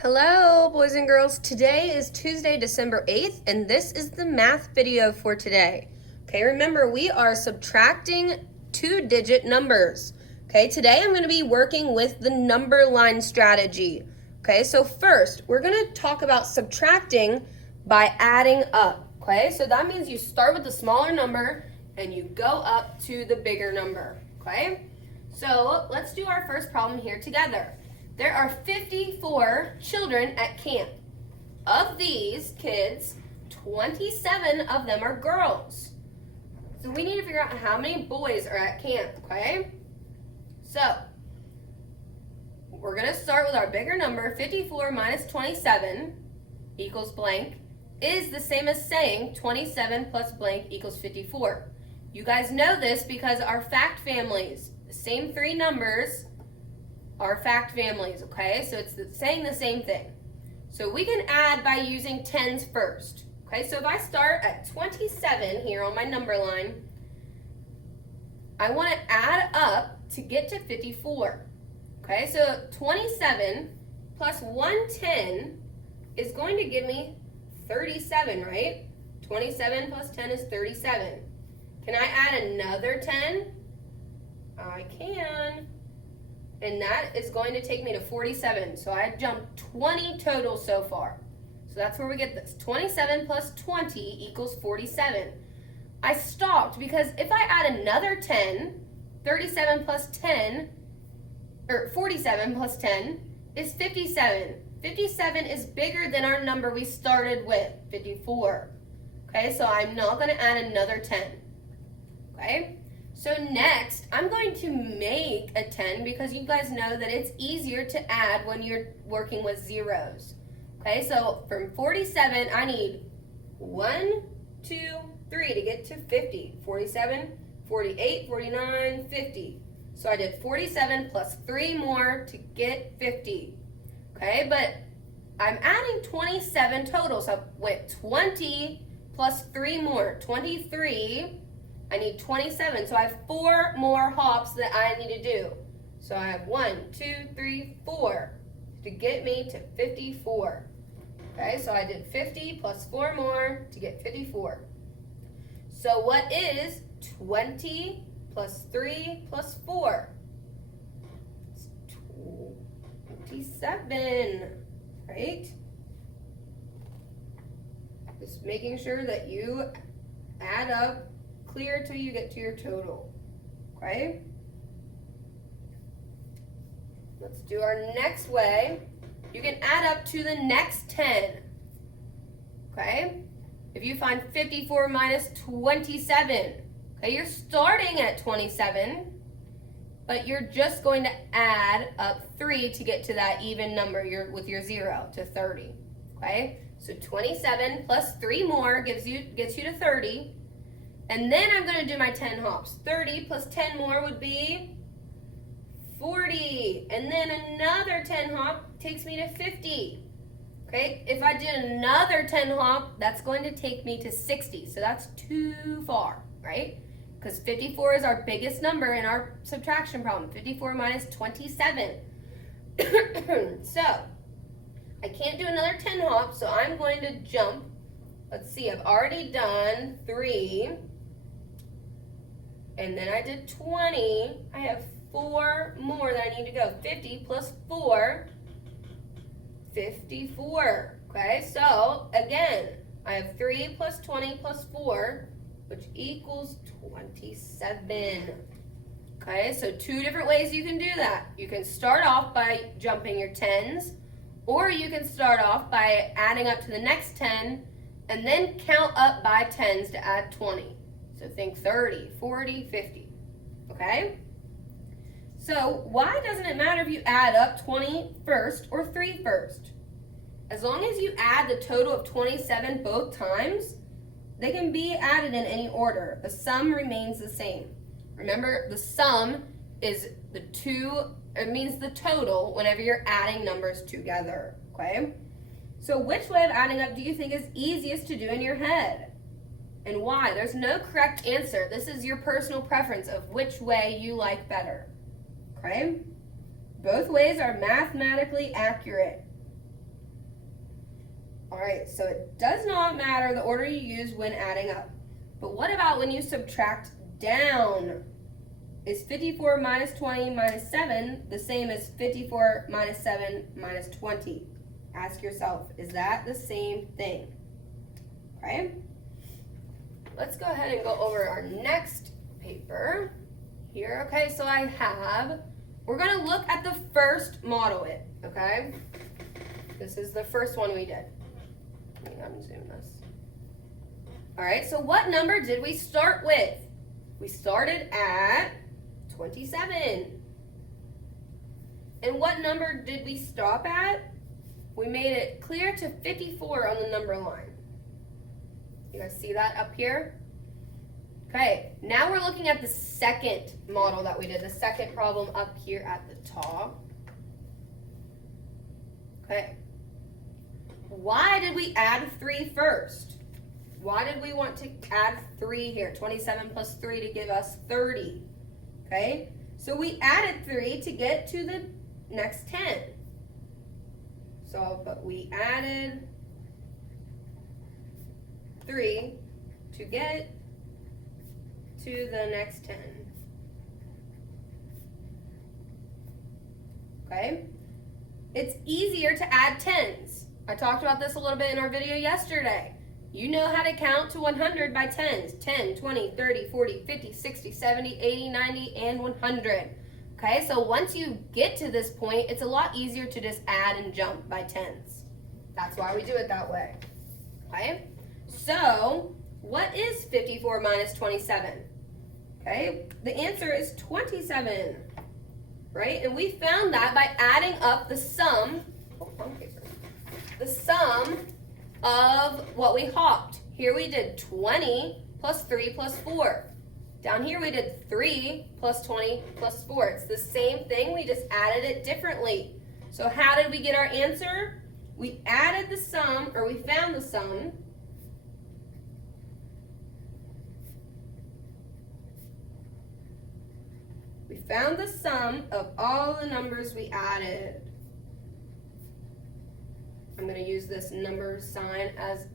Hello, boys and girls. Today is Tuesday, December 8th, and this is the math video for today. Okay, remember, we are subtracting two-digit numbers. Okay, today I'm going to be working with the number line strategy. Okay, so first, we're going to talk about subtracting by adding up. Okay, so that means you start with the smaller number and you go up to the bigger number. Okay, so let's do our first problem here together. There are 54 children at camp. Of these kids, 27 of them are girls. So we need to figure out how many boys are at camp, okay? So we're gonna start with our bigger number. 54 minus 27 equals blank is the same as saying 27 plus blank equals 54. You guys know this because our fact families, the same three numbers, are fact families, okay? So it's saying the same thing. So we can add by using tens first, okay? So if I start at 27 here on my number line, I want to add up to get to 54, okay? So 27 plus 110 is going to give me 37, right? 27 plus 10 is 37. Can I add another 10? I can. And that is going to take me to 47. So I jumped 20 total so far. So that's where we get this. 27 plus 20 equals 47. I stopped because if I add another 10, 37 plus 10, or 47 plus 10 is 57. 57 is bigger than our number we started with, 54. Okay, so I'm not going to add another 10. Okay? So next, I'm going to make a 10 because you guys know that it's easier to add when you're working with zeros. Okay, so from 47, I need 1, 2, 3 to get to 50. 47, 48, 49, 50. So I did 47 plus 3 more to get 50. Okay, but I'm adding 27 total. So I went 20 plus 3 more, 23. I need 27, so I have 4 more hops that I need to do. So I have 1, 2, 3, 4 to get me to 54. Okay, so I did 50 plus 4 more to get 54. So what is 20 plus 3 plus 4? It's 27, right? Just making sure that you add up clear till you get to your total, okay? Let's do our next way. You can add up to the next 10, okay? If you find 54 minus 27, okay, you're starting at 27, but you're just going to add up 3 to get to that even number with your 0 to 30, okay? So 27 plus 3 more gets you to 30. And then I'm going to do my 10 hops. 30 plus 10 more would be 40. And then another 10 hop takes me to 50. Okay, if I did another 10 hop, that's going to take me to 60. So that's too far, right? Because 54 is our biggest number in our subtraction problem. 54 minus 27. So I can't do another 10 hops, so I'm going to jump. Let's see, I've already done 3. And then I did 20. I have 4 more that I need to go. 50 plus 4, 54. Okay, so again, I have 3 plus 20 plus 4, which equals 27. Okay, so 2 different ways you can do that. You can start off by jumping your 10s, or you can start off by adding up to the next 10, and then count up by 10s to add 20. So think 30, 40, 50, okay? So why doesn't it matter if you add up 20 first or 3 first? As long as you add the total of 27 both times, they can be added in any order. The sum remains the same. Remember, the sum is it means the total whenever you're adding numbers together, okay? So which way of adding up do you think is easiest to do in your head? And why? There's no correct answer. This is your personal preference of which way you like better. Okay? Both ways are mathematically accurate. All right, so it does not matter the order you use when adding up. But what about when you subtract down? Is 54 minus 20 minus 7 the same as 54 minus 7 minus 20? Ask yourself, is that the same thing? Okay. Let's go ahead and go over our next paper here. Okay, so we're going to look at the first model it, okay? This is the first one we did. I'm zooming this. All right, so what number did we start with? We started at 27. And what number did we stop at? We made it clear to 54 on the number line. You guys see that up here? Okay, now we're looking at the second model that we did, the second problem up here at the top. Okay. Why did we add 3 first? Why did we want to add 3 here? 27 plus 3 to give us 30. Okay, so we added 3 to get to the next 10. So, but we added 3 to get to the next 10. Okay, it's easier to add 10s. I talked about this a little bit in our video yesterday. You know how to count to 100 by 10s. 10, 20, 30, 40, 50, 60, 70, 80, 90, and 100. Okay, so once you get to this point, it's a lot easier to just add and jump by 10s. That's why we do it that way. Okay, so what is 54 minus 27? Okay, the answer is 27, right? And we found that by adding up the sum, the sum of what we hopped. Here we did 20 plus 3 plus 4. Down here we did 3 plus 20 plus 4. It's the same thing, we just added it differently. So how did we get our answer? We added the sum, or we found the sum. We found the sum of all the numbers we added. I'm going to use this number sign as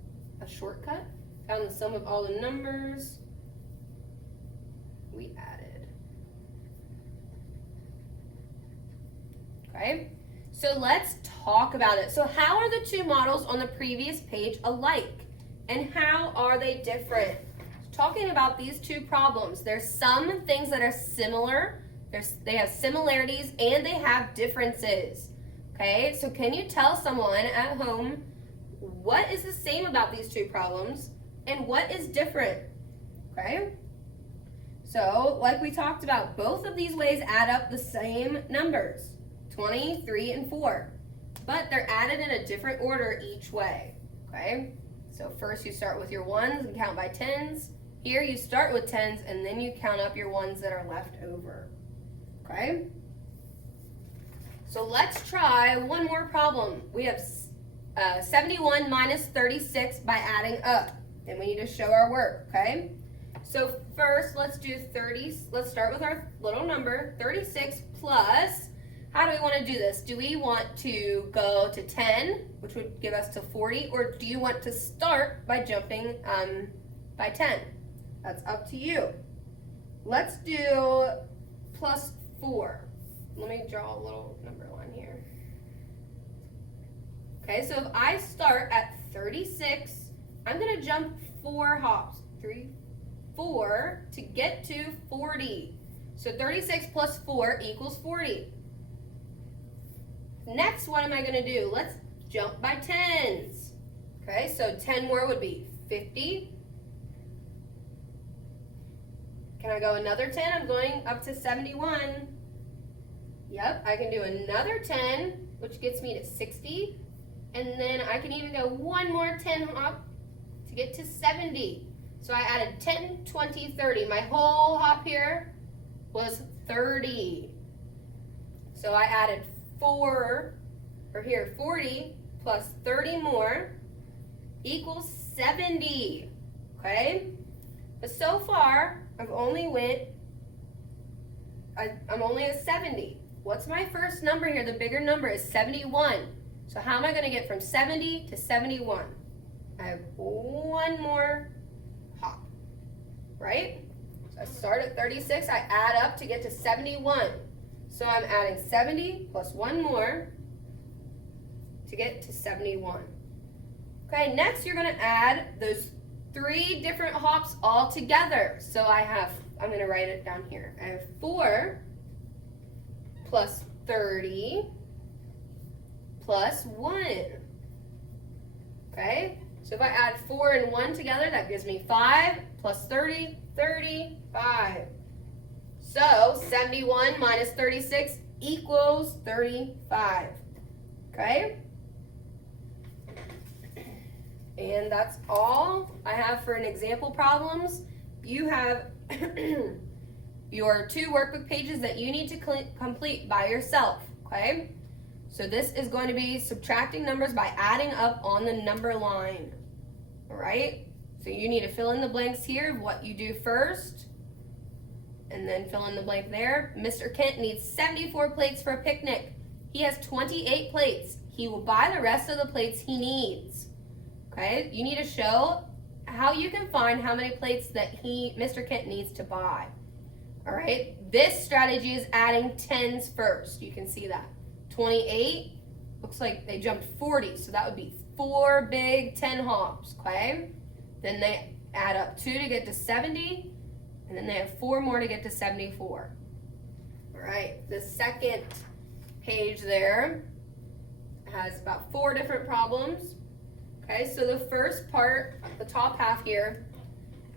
a shortcut. Found the sum of all the numbers we added. Okay, so let's talk about it. So how are the two models on the previous page alike? And how are they different? Talking about these two problems, there's some things that are similar. They have similarities and they have differences. Okay, so can you tell someone at home what is the same about these two problems and what is different? Okay, so like we talked about, both of these ways add up the same numbers, 20, 3, and 4, but they're added in a different order each way. Okay, so first you start with your 1s and count by 10s. Here you start with 10s and then you count up your 1s that are left over. Okay, so let's try one more problem. We have 71 minus 36 by adding up. Then we need to show our work, okay? So first, let's do 30. Let's start with our little number, 36 plus, how do we want to do this? Do we want to go to 10, which would give us to 40, or do you want to start by jumping by 10? That's up to you. Let's do plus 4. Let me draw a little number line here. Okay, so if I start at 36, I'm going to jump 4 hops. 3, 4 to get to 40. So 36 plus 4 equals 40. Next, what am I going to do? Let's jump by 10s. Okay, so 10 more would be 50. Can I go another 10? I'm going up to 71. Yep, I can do another 10, which gets me to 60. And then I can even go one more 10 hop to get to 70. So I added 10, 20, 30. My whole hop here was 30. So I added 40 plus 30 more equals 70. Okay? But so far, I'm only at 70. What's my first number here? The bigger number is 71. So how am I going to get from 70 to 71? I have one more hop, right? So I start at 36, I add up to get to 71. So I'm adding 70 plus one more to get to 71. Okay, next you're going to add those 3 different hops all together. So I'm going to write it down here. I have 4 plus 30 plus 1. Okay, so if I add 4 and 1 together, that gives me 5 plus 30, 35. So 71 minus 36 equals 35. Okay? And that's all I have for an example problems. You have your 2 workbook pages that you need to complete by yourself, okay? So this is going to be subtracting numbers by adding up on the number line, all right? So you need to fill in the blanks here of what you do first, and then fill in the blank there. Mr. Kent needs 74 plates for a picnic. He has 28 plates. He will buy the rest of the plates he needs. Okay, you need to show how you can find how many plates that Mr. Kent needs to buy. All right, this strategy is adding tens first. You can see that. 28, looks like they jumped 40, so that would be 4 big 10 hops, okay? Then they add up 2 to get to 70, and then they have 4 more to get to 74. All right, the second page there has about 4 different problems. Okay, so the first part, the top half here,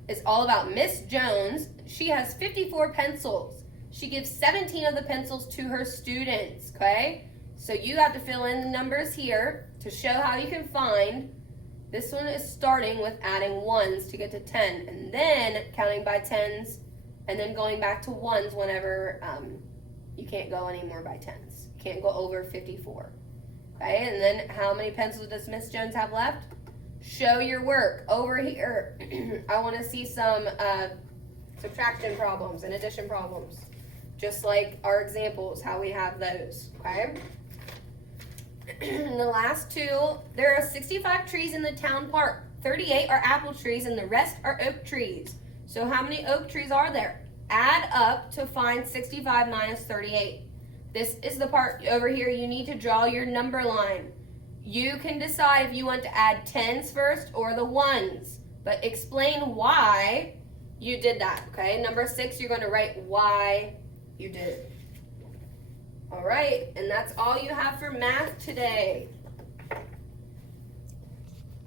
is all about Miss Jones. She has 54 pencils. She gives 17 of the pencils to her students, okay? So you have to fill in the numbers here to show how you can find. This one is starting with adding ones to get to 10, and then counting by tens, and then going back to ones whenever you can't go anymore by tens. You can't go over 54. Okay, and then how many pencils does Miss Jones have left? Show your work over here. I want to see some subtraction problems and addition problems, just like our examples, how we have those, okay? The last 2, there are 65 trees in the town park. 38 are apple trees and the rest are oak trees. So how many oak trees are there? Add up to find 65 minus 38. This is the part over here you need to draw your number line. You can decide if you want to add tens first or the ones, but explain why you did that, okay? Number 6, you're going to write why you did it. All right, and that's all you have for math today.